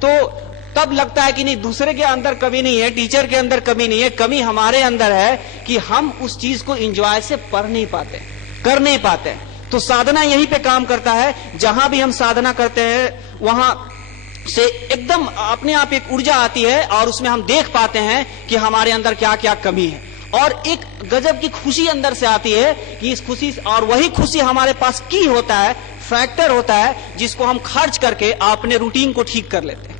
तो तब लगता है कि नहीं, दूसरे के अंदर कमी नहीं है, टीचर के अंदर कमी नहीं है, कमी हमारे अंदर है कि हम उस चीज को एंजॉय से पढ़ नहीं पाते, कर नहीं पाते। तो साधना यहीं पे काम करता है। जहां भी हम साधना करते हैं वहां से एकदम अपने आप एक ऊर्जा आती है और उसमें हम देख पाते हैं कि हमारे अंदर क्या क्या कमी है, और एक गजब की खुशी अंदर से आती है कि इस खुशी, और वही खुशी हमारे पास की होता है, फैक्टर होता है, जिसको हम खर्च करके अपने रूटीन को ठीक कर लेते हैं।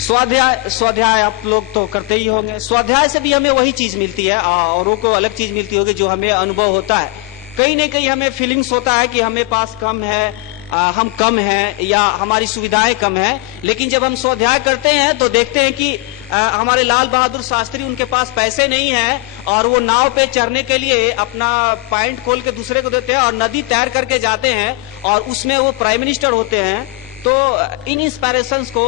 स्वाध्याय आप लोग तो करते ही होंगे। स्वाध्याय से भी हमें वही चीज मिलती है, औरों को अलग चीज मिलती होगी जो हमें अनुभव होता है। कहीं न कहीं हमें फीलिंग्स होता है कि हमें पास कम है, हम कम हैं या हमारी सुविधाएं कम हैं। लेकिन जब हम स्वाध्याय करते हैं तो देखते हैं कि हमारे लाल बहादुर शास्त्री, उनके पास पैसे नहीं है और वो नाव पे चढ़ने के लिए अपना पैंट खोल के दूसरे को देते हैं और नदी तैर करके जाते हैं, और उसमें वो प्राइम मिनिस्टर होते हैं। तो इन इंस्पायरेशंस को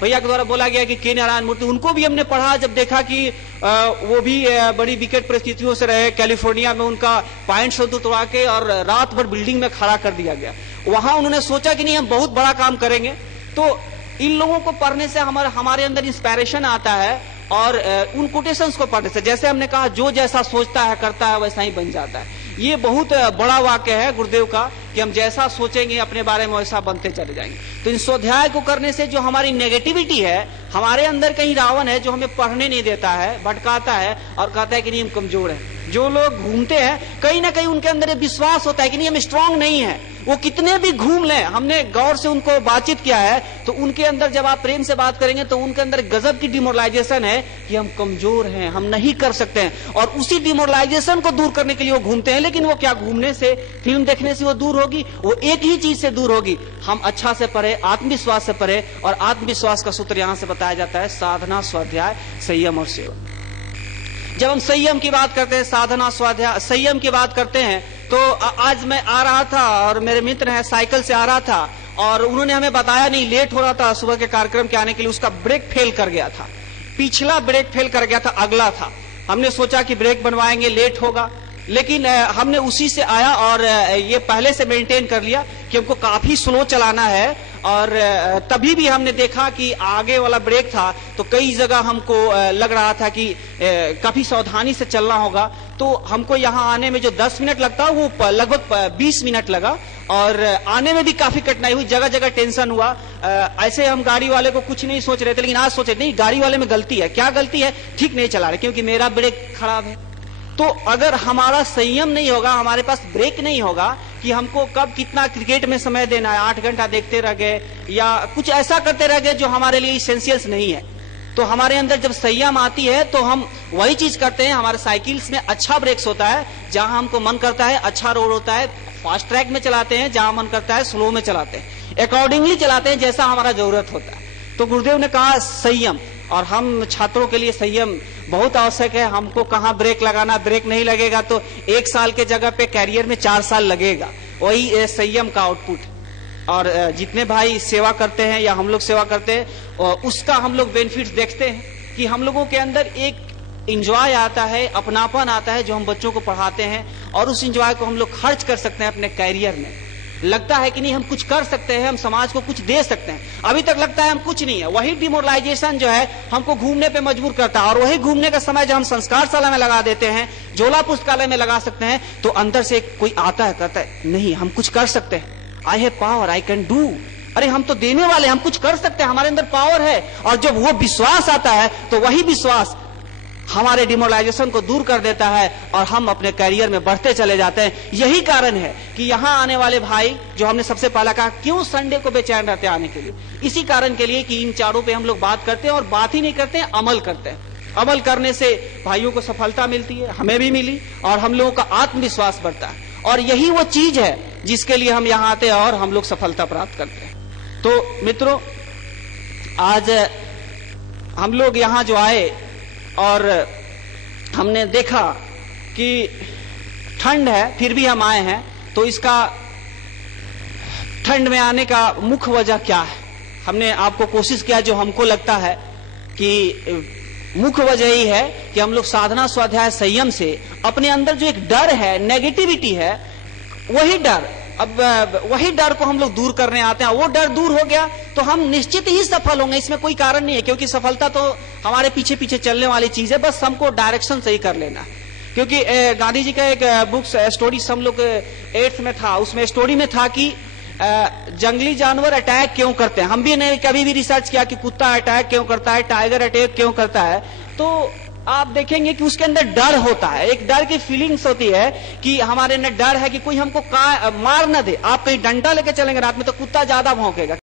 भैया के द्वारा बोला गया कि के नारायण मूर्ति, उनको भी हमने पढ़ा जब देखा कि वो भी बड़ी विकट परिस्थितियों से रहे। कैलिफोर्निया में उनका पैंट शब्द तोड़ा के और रात भर बिल्डिंग में खड़ा कर दिया गया। वहां उन्होंने सोचा कि नहीं, हम बहुत बड़ा काम करेंगे। तो इन लोगों को पढ़ने से हमारे अंदर इंस्पायरेशन आता है, और उन कोटेशंस को पढ़ने से, जैसे हमने कहा, जो जैसा सोचता है करता है वैसा ही बन जाता है। ये बहुत बड़ा वाक्य है गुरुदेव का कि हम जैसा सोचेंगे अपने बारे में वैसा बनते चले जाएंगे। तो इन स्वाध्याय को करने से जो हमारी नेगेटिविटी है, हमारे अंदर कहीं रावण है जो हमें पढ़ने नहीं देता है, भटकाता है और कहता है कि नहीं हम कमजोर हैं। जो लोग घूमते हैं कहीं ना कहीं उनके अंदर ये विश्वास होता है कि नहीं हम स्ट्रांग नहीं है, वो कितने भी घूम लें। हमने गौर से उनको बातचीत किया है तो उनके अंदर जब आप प्रेम से बात करेंगे तो उनके अंदर गजब की डिमोरलाइजेशन है कि हम कमजोर हैं, हम नहीं कर सकते हैं, और उसी डिमोरलाइजेशन को दूर करने के लिए वो घूमते हैं। लेकिन वो क्या, घूमने से, फिल्म देखने से वो दूर होगी? वो एक ही चीज से दूर होगी, हम अच्छा से पढ़े, आत्मविश्वास से पढ़े। और आत्मविश्वास का सूत्र यहां से बताया जाता है, साधना, स्वाध्याय, संयम और सेवा। जब हम संयम की बात करते हैं, साधना, स्वाध्याय, संयम की बात करते हैं, तो आज मैं आ रहा था और मेरे मित्र हैं, साइकिल से आ रहा था और उन्होंने हमें बताया नहीं, लेट हो रहा था सुबह के कार्यक्रम के आने के लिए, उसका ब्रेक फेल कर गया था। पिछला ब्रेक फेल कर गया था, अगला था। हमने सोचा कि ब्रेक बनवाएंगे, लेट होगा, लेकिन हमने उसी से आया और ये पहले से मेंटेन कर लिया कि हमको काफी स्लो चलाना है। और तभी भी हमने देखा कि आगे वाला ब्रेक था तो कई जगह हमको लग रहा था कि काफी सावधानी से चलना होगा। तो हमको यहाँ आने में जो 10 मिनट लगता वो लगभग 20 मिनट लगा, और आने में भी काफी कठिनाई हुई, जगह जगह टेंशन हुआ। ऐसे हम गाड़ी वाले को कुछ नहीं सोच रहे थे, लेकिन आज सोचे नहीं, गाड़ी वाले में गलती है। क्या गलती है? ठीक नहीं चला रहे, क्योंकि मेरा ब्रेक खराब है। तो अगर हमारा संयम नहीं होगा, हमारे पास ब्रेक नहीं होगा कि हमको कब कितना क्रिकेट में समय देना है, 8 घंटा देखते रह गए या कुछ ऐसा करते रह गए जो हमारे लिए इसेंशियल्स नहीं है, तो हमारे अंदर जब संयम आती है तो हम वही चीज करते हैं। हमारे साइकिल्स में अच्छा ब्रेक्स होता है, जहां हमको मन करता है अच्छा रोड होता है, फास्ट ट्रैक में चलाते हैं, जहां मन करता है स्लो में चलाते हैं, अकॉर्डिंगली चलाते हैं जैसा हमारा जरूरत होता है। तो गुरुदेव ने कहा संयम, और हम छात्रों के लिए संयम बहुत आवश्यक है। हमको कहाँ ब्रेक लगाना, ब्रेक नहीं लगेगा तो 1 साल के जगह पे कैरियर में 4 साल लगेगा, वही संयम का आउटपुट। और जितने भाई सेवा करते हैं या हम लोग सेवा करते हैं, उसका हम लोग बेनिफिट्स देखते हैं कि हम लोगों के अंदर एक इंजॉय आता है, अपनापन आता है जो हम बच्चों को पढ़ाते हैं, और उस इंजॉय को हम लोग खर्च कर सकते हैं अपने कैरियर में। लगता है कि नहीं हम कुछ कर सकते हैं, हम समाज को कुछ दे सकते हैं। अभी तक लगता है हम कुछ नहीं है। वही डिमोरलाइजेशन जो है हमको घूमने पे मजबूर करता है, और वही घूमने का समय जब हम संस्कारशाला में लगा देते हैं, झोला पुस्तकालय में लगा सकते हैं, तो अंदर से कोई आता है, कहता है नहीं हम कुछ कर सकते हैं, I have power, I can do. अरे हम तो देने वाले, हम कुछ कर सकते हैं, हमारे अंदर पावर है। और जब वो विश्वास आता है तो वही विश्वास हमारे डिमोरलाइजेशन को दूर कर देता है और हम अपने करियर में बढ़ते चले जाते हैं। यही कारण है कि यहाँ आने वाले भाई, जो हमने सबसे पहला कहा, क्यों संडे को बेचैन रहते हैं आने के लिए, इसी कारण के लिए कि इन चारों पे हम लोग बात करते हैं, और बात ही नहीं करते हैं, अमल करते हैं। अमल करने से भाइयों को सफलता मिलती है, हमें भी मिली, और हम लोगों का आत्मविश्वास बढ़ता है। और यही वो चीज है जिसके लिए हम यहाँ आते हैं और हम लोग सफलता प्राप्त करते हैं। तो मित्रों, आज हम लोग यहाँ जो आए और हमने देखा कि ठंड है, फिर भी हम आए हैं, तो इसका ठंड में आने का मुख्य वजह क्या है? हमने आपको कोशिश किया, जो हमको लगता है कि मुख्य वजह यही है कि हम लोग साधना, स्वाध्याय, संयम से अपने अंदर जो एक डर है, नेगेटिविटी है, वही डर अब वही डर को हम लोग दूर करने आते हैं, वो डर दूर हो गया तो हम निश्चित ही सफल होंगे, इसमें कोई कारण नहीं है, क्योंकि सफलता तो हमारे पीछे पीछे चलने वाली चीज है, बस हमको डायरेक्शन सही कर लेना। क्योंकि गांधी जी का एक बुक्स स्टोरी हम लोग 8th में था, उसमें स्टोरी में था कि जंगली जानवर अटैक क्यों करते हैं। हम भी ने कभी भी रिसर्च किया कि कुत्ता अटैक क्यों करता है, टाइगर अटैक क्यों करता है, तो आप देखेंगे कि उसके अंदर डर होता है, एक डर की फीलिंग्स होती है कि हमारे अंदर डर है कि कोई हमको मार न दे। आप कहीं डंडा लेके चलेंगे रात में तो कुत्ता ज्यादा भौंकेगा।